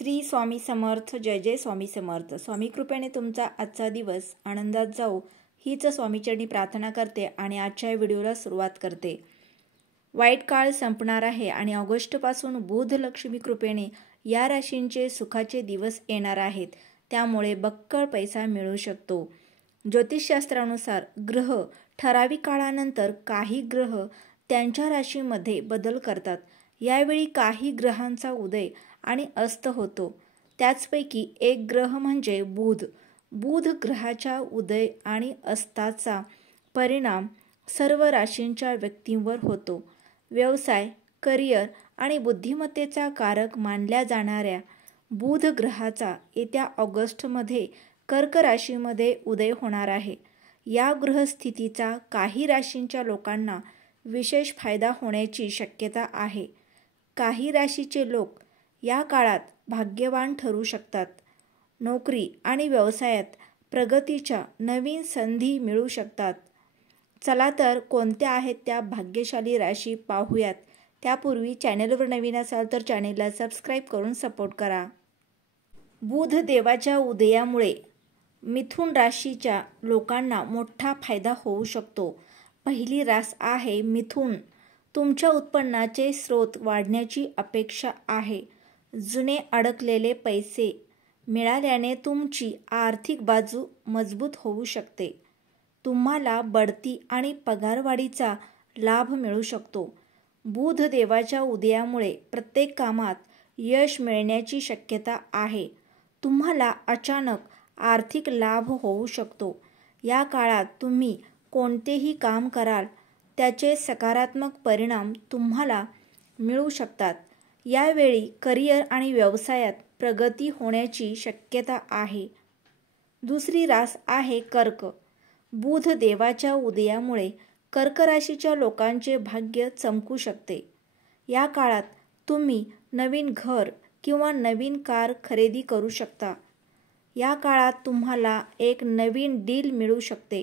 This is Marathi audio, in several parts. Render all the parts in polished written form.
श्री स्वामी समर्थ. जय जय स्वामी समर्थ. स्वामी कृपेने तुमचा आजचा दिवस आनंदात जाओ हीच स्वामीचरणी प्रार्थना करते आणि आजच्या व्हिडिओला सुरुवात करते. वाईट काळ संपणार आहे आणि ऑगस्टपासून बुध लक्ष्मी कृपेने या राशींचे सुखाचे दिवस येणार आहेत. त्यामुळे बक्कळ पैसा मिळू शकतो. ज्योतिषशास्त्रानुसार ग्रह ठराविक काळानंतर काही ग्रह त्यांच्या राशीमध्ये बदल करतात. यावेळी काही ग्रहांचा उदय आणि अस्त होतो. त्याचपैकी एक ग्रह म्हणजे बुध. बुध ग्रहाच्या उदय आणि अस्ताचा परिणाम सर्व राशींच्या व्यक्तींवर होतो. व्यवसाय, करिअर आणि बुद्धिमत्तेचा कारक मानल्या जाणाऱ्या बुध ग्रहाचा येत्या ऑगस्टमध्ये कर्क राशीमध्ये उदय होणार आहे. या ग्रहस्थितीचा काही राशींच्या लोकांना विशेष फायदा होण्याची शक्यता आहे. काही राशीचे लोक या काळात भाग्यवान ठरू शकतात. नोकरी आणि व्यवसायात प्रगतीच्या नवीन संधी मिळू शकतात. चला तर कोणत्या आहेत त्या भाग्यशाली राशी पाहूयात. त्यापूर्वी चॅनेलवर नवीन असाल तर चॅनेलला सबस्क्राईब करून सपोर्ट करा. बुध देवाच्या उदयामुळे मिथुन राशीच्या लोकांना मोठा फायदा होऊ शकतो. पहिली रास आहे मिथुन. तुमच्या उत्पन्नाचे स्रोत वाढण्याची अपेक्षा आहे. जुने अडकलेले पैसे मिळाल्याने तुमची आर्थिक बाजू मजबूत होऊ शकते. तुम्हाला बढती आणि पगारवाढीचा लाभ मिळू शकतो. बुध देवाच्या उदयामुळे प्रत्येक कामात यश मिळण्याची शक्यता आहे. तुम्हाला अचानक आर्थिक लाभ होऊ शकतो. या काळात तुम्ही कोणतेही काम कराल त्याचे सकारात्मक परिणाम तुम्हाला मिळू शकतात. यावेळी करिअर आणि व्यवसायात प्रगती होण्याची शक्यता आहे. दुसरी रास आहे कर्क. बुध देवाच्या उदयामुळे कर्क राशीच्या लोकांचे भाग्य चमकू शकते. या काळात तुम्ही नवीन घर किंवा नवीन कार खरेदी करू शकता. या काळात तुम्हाला एक नवीन डील मिळू शकते.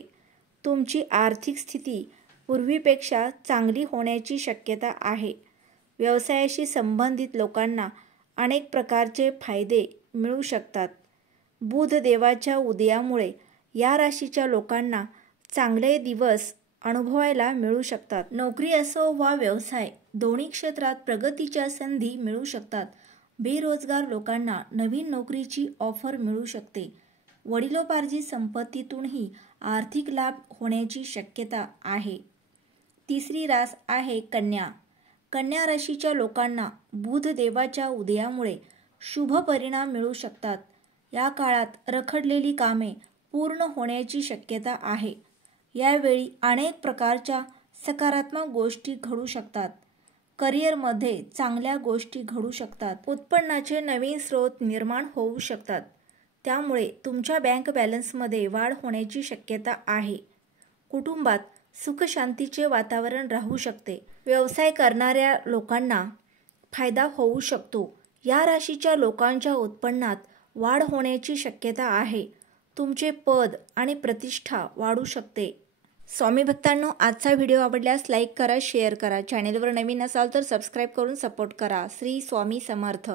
तुमची आर्थिक स्थिती पूर्वीपेक्षा चांगली होण्याची शक्यता आहे. व्यवसायाशी संबंधित लोकांना अनेक प्रकारचे फायदे मिळू शकतात. बुध देवाच्या उदयामुळे या राशीच्या लोकांना चांगले दिवस अनुभवायला मिळू शकतात. नोकरी असो वा व्यवसाय, दोन्ही क्षेत्रात प्रगतीच्या संधी मिळू शकतात. बेरोजगार लोकांना नवीन नोकरीची ऑफर मिळू शकते. वडिलोपार्जित संपत्तीतूनही आर्थिक लाभ होण्याची शक्यता आहे. तिसरी रास आहे कन्या. कन्या राशीच्या लोकांना बुध देवाच्या उदयामुळे शुभ परिणाम मिळू शकतात. या काळात रखडलेली कामे पूर्ण होण्याची शक्यता आहे. यावेळी अनेक प्रकारच्या सकारात्मक गोष्टी घडू शकतात. करिअरमध्ये चांगल्या गोष्टी घडू शकतात. उत्पन्नाचे नवीन स्रोत निर्माण होऊ शकतात. त्यामुळे तुमच्या बँक बॅलन्समध्ये वाढ होण्याची शक्यता आहे. कुटुंबात सुखशांतीचे वातावरण राहू शकते. व्यवसाय करणाऱ्या लोकांना फायदा होऊ शकतो. या राशीच्या लोकांच्या उत्पन्नात वाढ होण्याची शक्यता आहे. तुमचे पद आणि प्रतिष्ठा वाढू शकते. स्वामी भक्तांनो, आजचा व्हिडिओ आवडल्यास लाईक करा, शेअर करा. चॅनेलवर नवीन असाल तर सबस्क्राईब करून सपोर्ट करा. श्री स्वामी समर्थ.